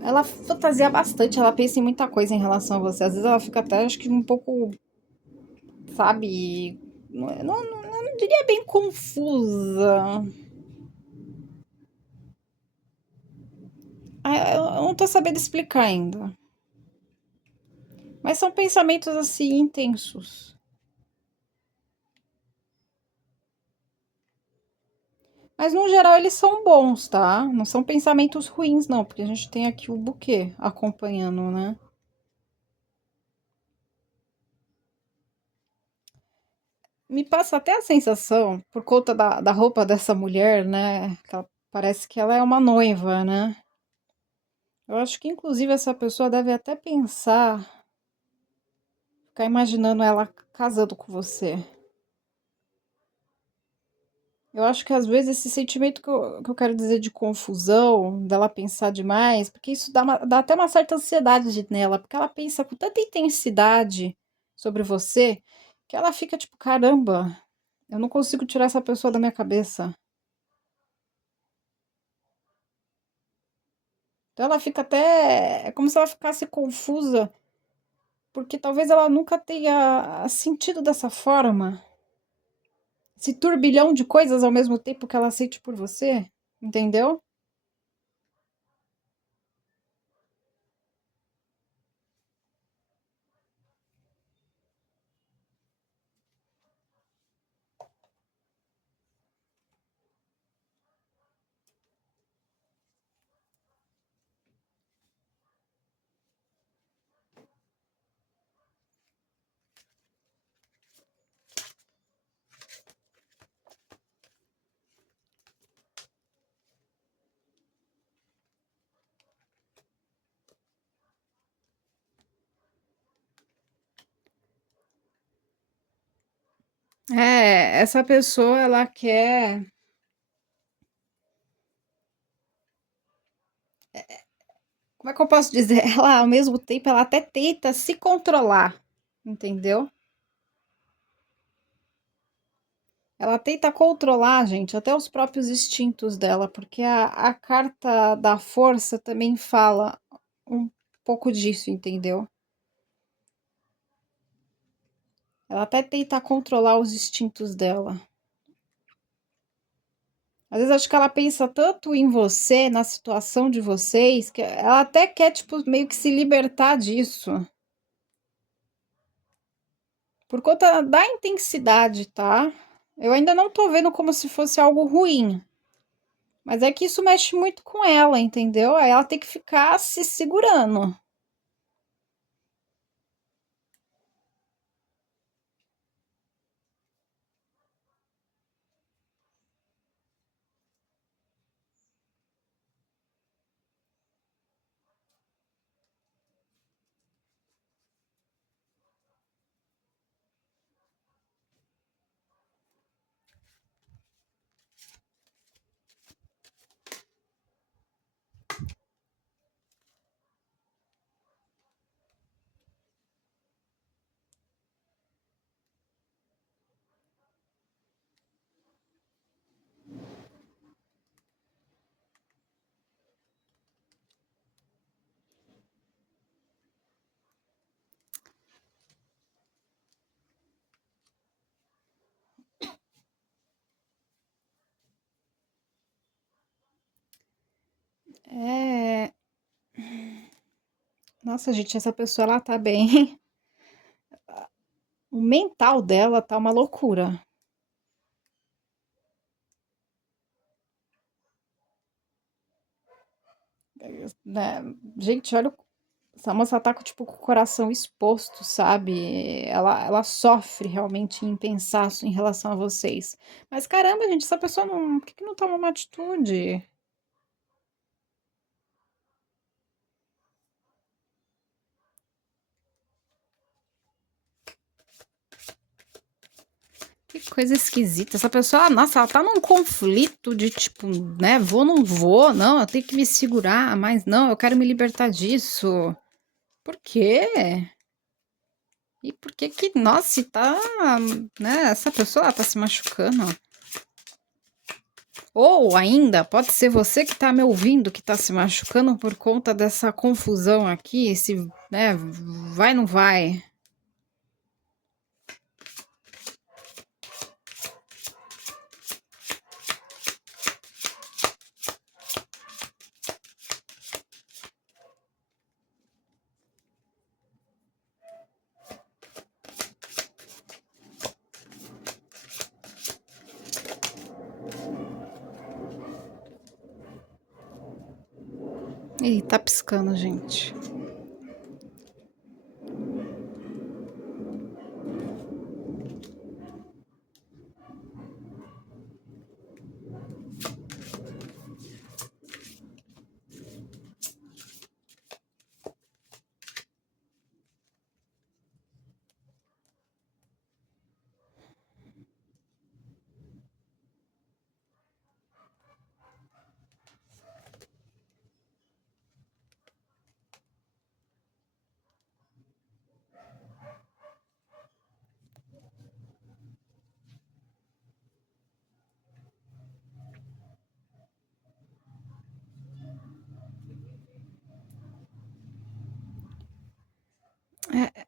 Ela fantasia bastante, ela pensa em muita coisa em relação a você. Às vezes ela fica até, acho que um pouco, sabe? Eu não diria bem confusa. Ah, eu não tô sabendo explicar ainda. Mas são pensamentos assim intensos. Mas no geral eles são bons, tá? Não são pensamentos ruins, não, porque a gente tem aqui o buquê acompanhando, né? Me passa até a sensação, por conta da roupa dessa mulher, né? Que parece que ela é uma noiva, né? Eu acho que inclusive essa pessoa deve até pensar, ficar imaginando ela casando com você. Eu acho que às vezes esse sentimento que eu quero dizer de confusão, dela pensar demais, porque isso dá até uma certa ansiedade nela, porque ela pensa com tanta intensidade sobre você, que ela fica tipo, caramba, eu não consigo tirar essa pessoa da minha cabeça. Então ela fica até, é como se ela ficasse confusa, porque talvez ela nunca tenha sentido dessa forma, esse turbilhão de coisas ao mesmo tempo que ela sente por você, entendeu? É, essa pessoa, ela quer. Como é que eu posso dizer? Ela, ao mesmo tempo, ela até tenta se controlar, entendeu? Ela tenta controlar, gente, até os próprios instintos dela, porque a carta da força também fala um pouco disso, entendeu? Ela até tenta controlar os instintos dela. Às vezes acho que ela pensa tanto em você, na situação de vocês, que ela até quer, tipo, meio que se libertar disso. Por conta da intensidade, tá? Eu ainda não tô vendo como se fosse algo ruim. Mas é que isso mexe muito com ela, entendeu? Aí ela tem que ficar se segurando. É. Nossa, gente, essa pessoa ela tá bem. O mental dela tá uma loucura. Né? Gente, olha, essa moça tá com, tipo, com o coração exposto, sabe? Ela sofre realmente em pensar em relação a vocês. Mas caramba, gente, essa pessoa não. Por que que não toma uma atitude? Que coisa esquisita. Essa pessoa, nossa, ela tá num conflito de tipo, né? Vou, não vou, não, eu tenho que me segurar, mas não, eu quero me libertar disso. Por quê? E por que que, nossa, se tá, né? Essa pessoa ela tá se machucando. Ou ainda, pode ser você que tá me ouvindo que tá se machucando por conta dessa confusão aqui, se, né, vai, não vai. Ih, tá piscando, gente.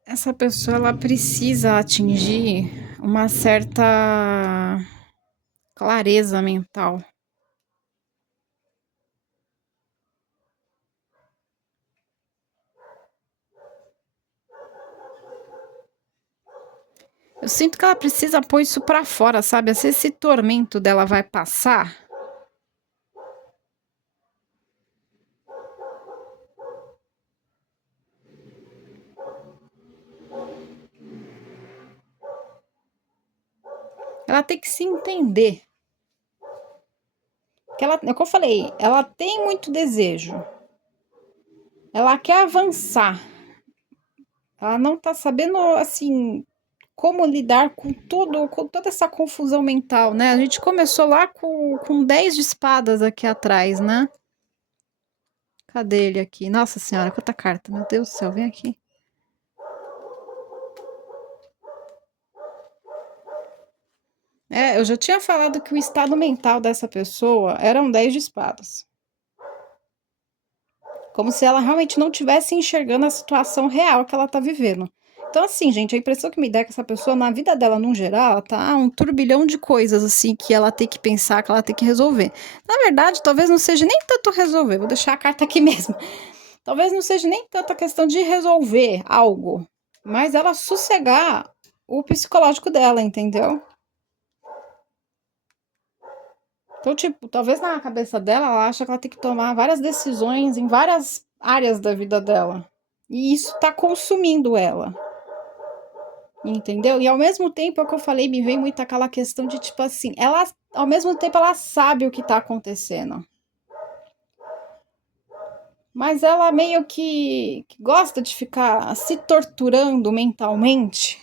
Essa pessoa ela precisa atingir uma certa clareza mental. Eu sinto que ela precisa pôr isso pra fora, sabe? Se esse tormento dela vai passar, ela tem que se entender. Que ela, é o que eu falei, ela tem muito desejo. Ela quer avançar. Ela não tá sabendo, assim, como lidar com tudo, com toda essa confusão mental, né? A gente começou lá com 10 de espadas aqui atrás, né? Cadê ele aqui? Nossa senhora, quanta carta. Meu Deus do céu, vem aqui. É, eu já tinha falado que o estado mental dessa pessoa era um 10 de espadas. Como se ela realmente não estivesse enxergando a situação real que ela tá vivendo. Então, assim, gente, a impressão que me dá é que essa pessoa, na vida dela, no geral, ela tá um turbilhão de coisas, assim, que ela tem que pensar, que ela tem que resolver. Na verdade, talvez não seja nem tanto resolver, vou deixar a carta aqui mesmo. Talvez não seja nem tanta questão de resolver algo, mas ela sossegar o psicológico dela, entendeu? Então, tipo, talvez na cabeça dela, ela acha que ela tem que tomar várias decisões em várias áreas da vida dela. E isso tá consumindo ela. Entendeu? E ao mesmo tempo, é o que eu falei, me vem muito aquela questão de, tipo assim, ela, ao mesmo tempo, ela sabe o que tá acontecendo. Mas ela meio que gosta de ficar se torturando mentalmente,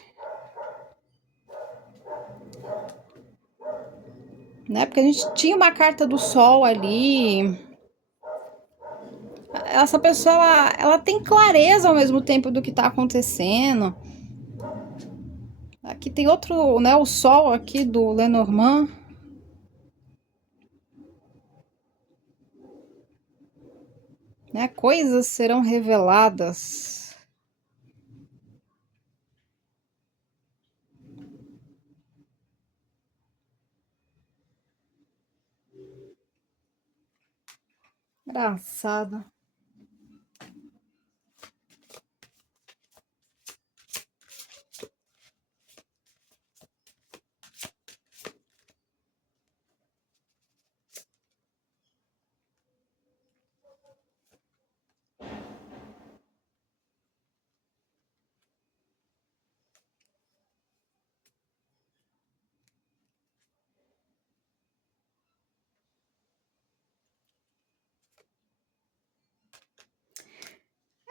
né? Porque a gente tinha uma carta do sol ali. Essa pessoa, ela tem clareza ao mesmo tempo do que tá acontecendo. Aqui tem outro, né? O sol aqui do Lenormand. Né? Coisas serão reveladas. Engraçado.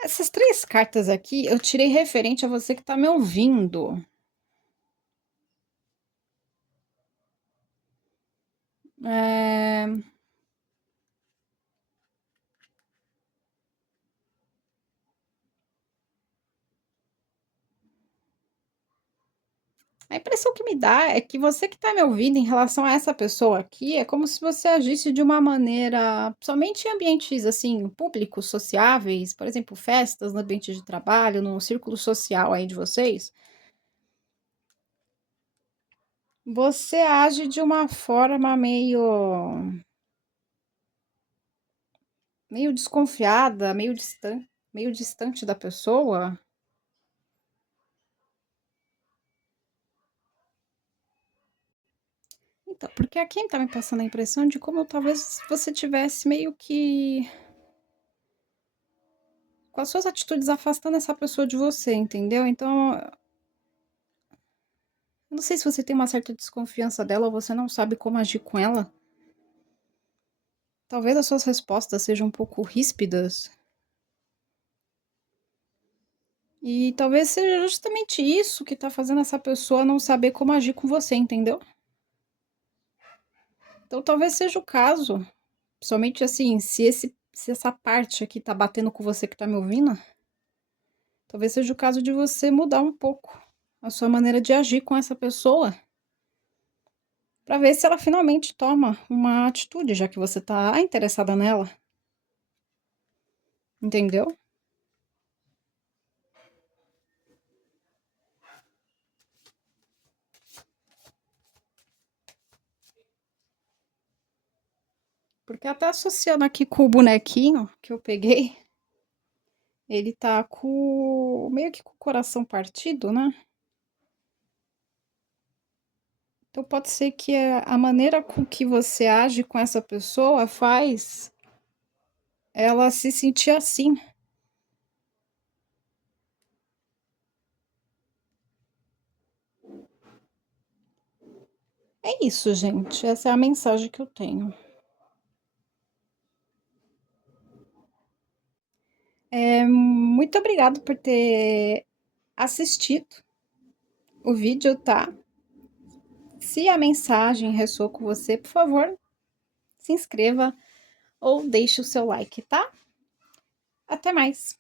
Essas três cartas aqui eu tirei referente a você que está me ouvindo. É... A impressão que me dá é que você que está me ouvindo em relação a essa pessoa aqui é como se você agisse de uma maneira, somente em ambientes assim, públicos, sociáveis, por exemplo, festas no ambiente de trabalho, no círculo social aí de vocês. Você age de uma forma meio desconfiada, meio distante da pessoa. Então, porque aqui tá me passando a impressão de como talvez você tivesse meio que com as suas atitudes afastando essa pessoa de você, entendeu? Então, eu não sei se você tem uma certa desconfiança dela ou você não sabe como agir com ela. Talvez as suas respostas sejam um pouco ríspidas. E talvez seja justamente isso que tá fazendo essa pessoa não saber como agir com você, entendeu? Então talvez seja o caso. Somente assim, se essa parte aqui tá batendo com você que tá me ouvindo, talvez seja o caso de você mudar um pouco a sua maneira de agir com essa pessoa, para ver se ela finalmente toma uma atitude, já que você tá interessada nela, entendeu? Porque até associando aqui com o bonequinho que eu peguei, ele tá com meio que com o coração partido, né? Então pode ser que a maneira com que você age com essa pessoa faz ela se sentir assim. É isso, gente. Essa é a mensagem que eu tenho. Muito obrigado por ter assistido o vídeo, tá? Se a mensagem ressoou com você, por favor, se inscreva ou deixe o seu like, tá? Até mais!